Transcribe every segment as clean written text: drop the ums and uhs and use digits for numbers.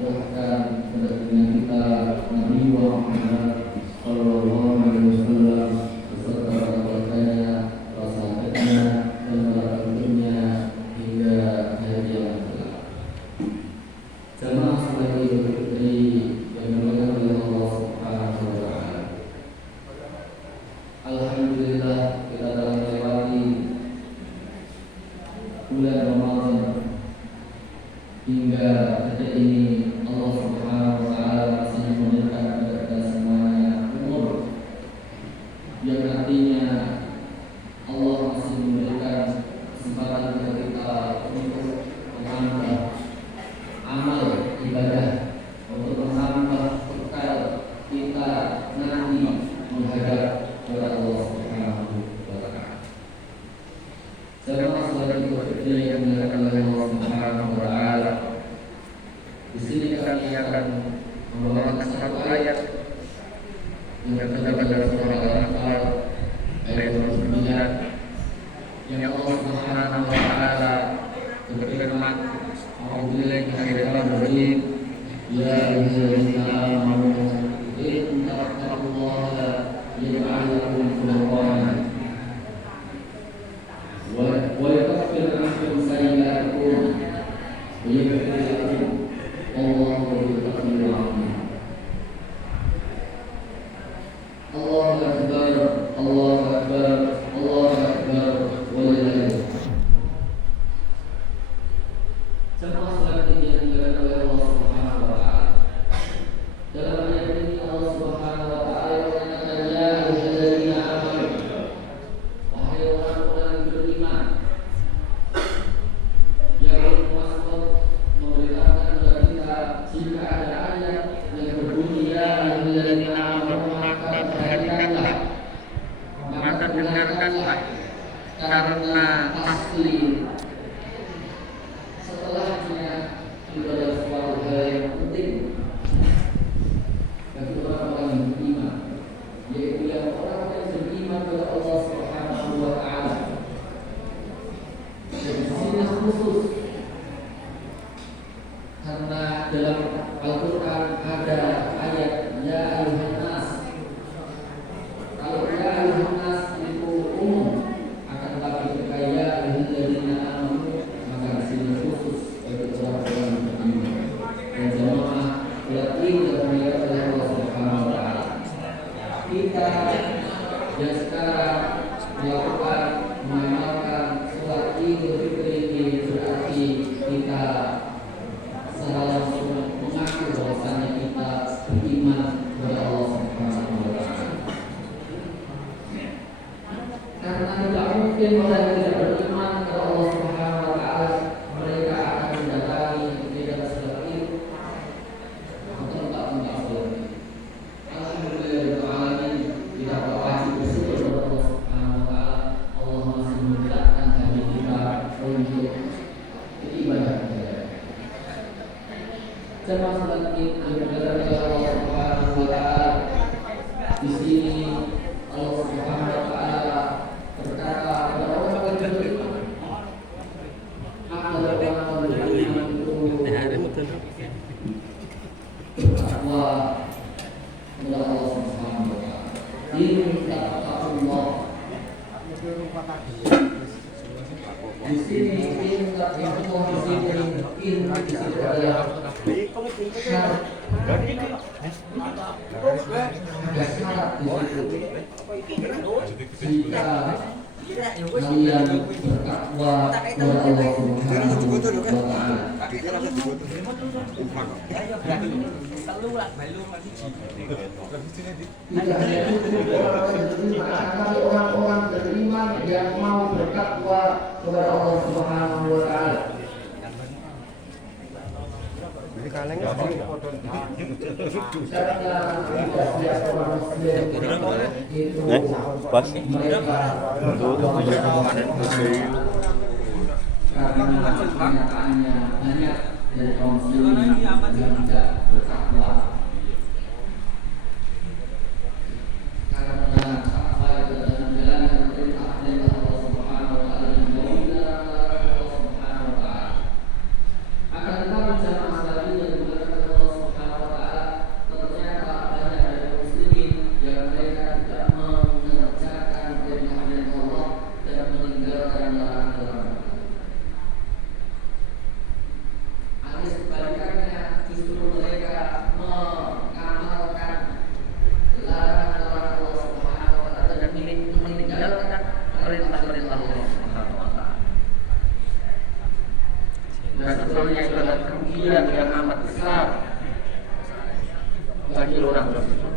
mendekatkan kepada kita Nabi Muhammad Sallallahu Alaihi Wasallam beserta keluarganya, para sahabatnya, dan para pengikutnya hingga hari kiamat kelak. Jamaah salat Idul Fitri yang dimuliakan oleh Allah Subhanahu wa taala. Alhamdulillah kita telah melewati bulan Ramadan hingga detik ini. Allah Subhanahu wa taala masih memberikan kepada kita semuanya umur yang artinya Allah masih memberikan kesempatan kepada kita untuk menambah amal ibadah, untuk menambah bekal kita nanti menghadap kepada Allah Subhanahu wa taala. Jamaah salat Idul Fitri yang dimuliakan oleh Allah Subhanahu wa taala. Di sini kami akan membawakan satu ayat yang terdapat dalam surah Al-Anfal ayat 9 yang Allah Subhanahu wa taala berfirman, "A'udzubillahi minasyaitonir rajim. Ya ayyuhallazina amanu in tattaqullaha yaj'al lakum furqanan wa yukaffir 'ankum sayyi'atikum wa yaghfir lakum wallahu ghafurur rahim." Allahu akbar, Allahu akbar, Allahu akbar, walillahil hamd. Jamaah salat yang dimuliakan oleh Allah Subhanahu wa taala. Dalam ayat ini Allah Subhanahu wa taala mengatakan, ya ayyuhallazina amanu, wahai orang-orang yang beriman. Yang bermaksud memberitakan kepada kita jika ada ayat yang berbunyi ya ayyuhallazina amanu maka perhatikanlah, maka dengarkanlah, karena pasti setelahnya itu adalah suatu hal yang penting bagi orang-orang yang beriman, yaitu yang orang yang beriman kepada Allah Subhanahu wa taala. Dan di sini khusus karena dalam Al-Quran ada ayat ya ayyuhan nas. Kalau ya ayyuhan nas itu umum, akan tetapi ketika ya ayyuhallazina amanu maka di sini khusus bagi orang-orang yang beriman. Dan jamaah salat Id yang dimuliakan oleh Allah Subhanahu wa taala. Kita yang sekarang melakukan mengamalkan salat Idul Fitri ini berarti kita secara langsung mengaku bahwasanya kita beriman kepada Allah Subhanahu wa taala. Karena tidak mungkin orang yang tidak beriman kepada Allah Subhanahu wa taala mereka akan mendatangi ibadah salat Id atau tempat-tempat salat. Alhamdulillahirabbil alamin, kita wajib bersyukur kepada Allah Subhanahu wa taala. Allah masih memudahkan hati kita untuk beribadah kepada. Jamaah salat Id yang dimuliakan oleh Allah Subhanahu wa taala. Di sini Allah Subhanahu wa taala berkata kepada orang yang beriman, maka orang beriman itu bertakwa kepada Allah Subhanahu wa taala. In tattaqullah. Di sini in tattaqullah, di sini in di situ adalah syarat. Ada syarat di situ. Jika kalian bertakwa kepada Allah Subhanahu wa taala. Tidak hanya itu orang-orang beriman, tapi orang-orang beriman yang mau bertakwa kepada Allah Subhanahu wa taala. Pas. Karena kenyataannya banyak dari kaum muslimin yang tidak bertakwa. Karena takwa itu adalah menjalankan perintah Allah Subhanahu wa taala dan menjauhi larangan Allah Subhanahu wa taala. Akan tetapi jamaah salat yang dimuliakan yang amat besar bagi orang tersebut.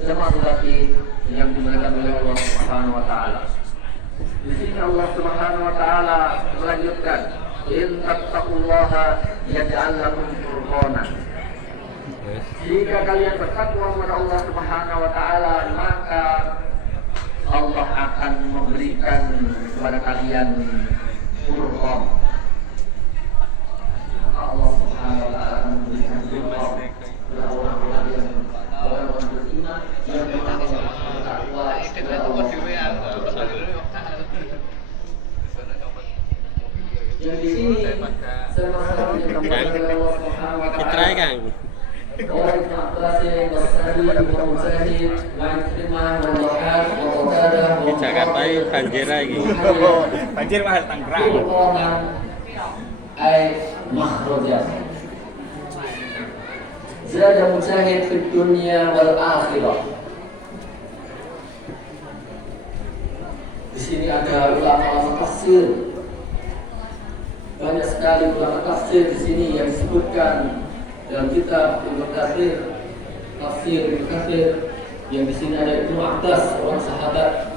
Jemaah lagi yang dimuliakan oleh Allah Subhanahu wa taala. Di sini Allah Subhanahu wa taala melanjutkan, "In tattaqullaha yaj'al lakum furqana." Jika kalian bertakwa kepada Allah Subhanahu wa taala, maka Allah akan memberikan kepada kalian furqan. Allah Subhanahu wa taala akan memberikan furqan kepada orang-orang yang beriman yang bertakwa kepada Allah. Yang di sini sama-sama dilakukan oleh Allah Subhanahu wa taala. Kang. Orang Abbas Basri Mujahid Wa'ikrimah Wa'lahad Wa'qadah Di Jakarta ini banjir lagi. Banjir mahal Tangerang. Ay makhrajah. Zada Mujahid di dunia wal akhirah. Di sini ada ulama tafsir. Banyak sekali ulama tafsir di sini yang disebutkan dalam kitab Ibnu Katsir, tafsir Ibnu Katsir, yang di sini ada Ibnu Abbas, seorang sahabat,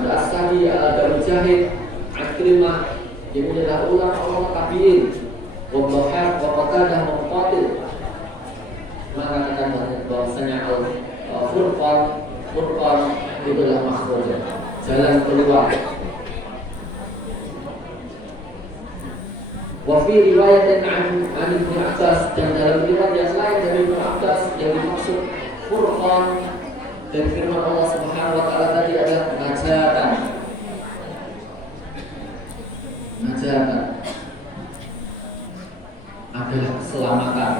ada As-Sadi, ada Mujahid, Ikrimah, yang adalah ulama tabi'in, Wabahar, Waqadah, Waqatil. Mengatakan bahwasanya Furqan itu adalah makhrajah, jalan keluar. Wafi riwayat an Ibnu Abbas, dan dalam riwayat yang lain dari Ibnu Abbas yang dimaksud Furqan dan firman Allah Subhanahu wa taala tadi adalah najatan. Najatan adalah keselamatan.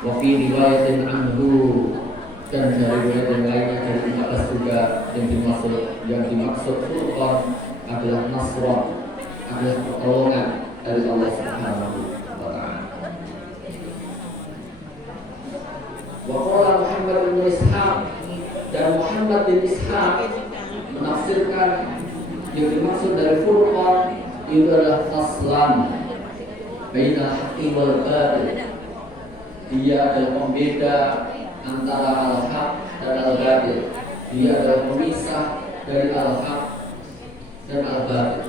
Wafi riwayat anhu, dan dari riwayat yang lainnya dari Ibnu Abbas juga yang dimaksud Furqan adalah nasrah, adalah pertolongan dari Allah Subhanahu wa taala. Wa qala Muhammad bin Ishaq, dan Muhammad bin Ishaq menafsirkan yang dimaksud dari Furqan itu adalah faslan bainal haqqi wal batil. Dia adalah pembeda antara al-haq dan al-batil. Dia adalah pemisah dari al-haq dan al-batil.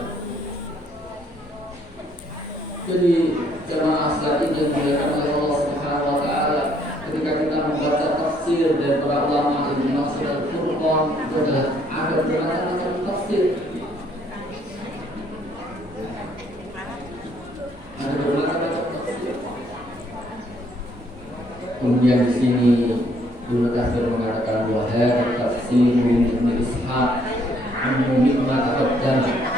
Jadi jemaah sekalian yang dimuliakan oleh Allah Subhanahu wa taala, ketika kita membaca tafsir dari para ulama yang dimaksud Al-Furqan itu adalah ada bermacam-macam tafsir. Ada bermacam-macam tafsir. Kemudian di sini Ibnu Katsir mengatakan bahwa hadza tafsir min Ibnu Ishaq an mimma taqaddama.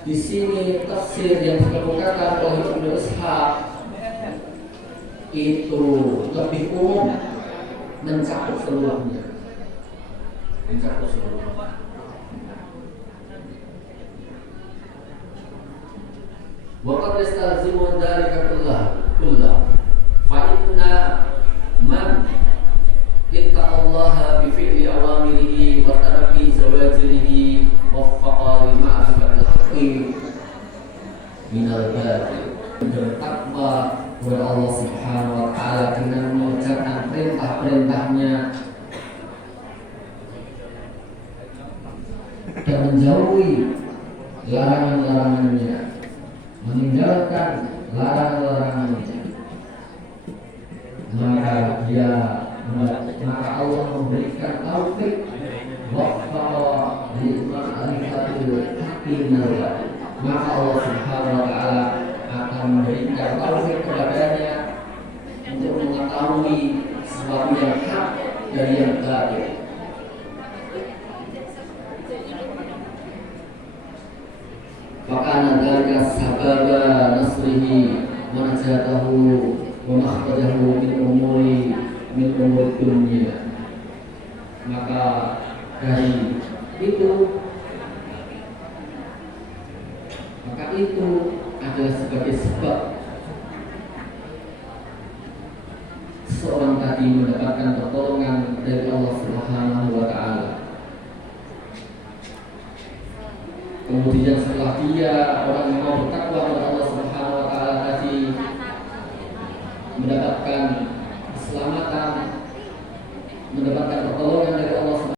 Di sini tafsir yang dikemukakan oleh Ibnu Ishaq itu lebih umum, mencakup seluruhnya. Wa qad yastazimu dzalika kullah fa inna man ittaqallaha bi fi'li awamirihi wa tarki zawajirihi waffaqa li ma'rifatil haqqi minal batil. Bertakwa kepada Allah Subhanahu wa taala dengan mengerjakan perintah-perintahnya dan menjauhi larangan-larangannya, meninggalkan larangan-larangannya, maka Allah memberikan taufik waffaqa li ma'rifatil haqqi minal batil. Maka Allah Subhanahu wa taala akan memberikan taufik kepadanya untuk mengetahui sesuatu yang hak dari yang batil. Fakana dzalika sababa nasrihi wa najatahu wa makhrajahu min umuri dunya. Maka dari itu adalah sebagai sebab seorang tadi mendapatkan pertolongan dari Allah Subhanahu wa taala. Kemudian setelah dia orang yang mau bertakwa kepada Allah Subhanahu wa taala tadi mendapatkan keselamatan, mendapatkan pertolongan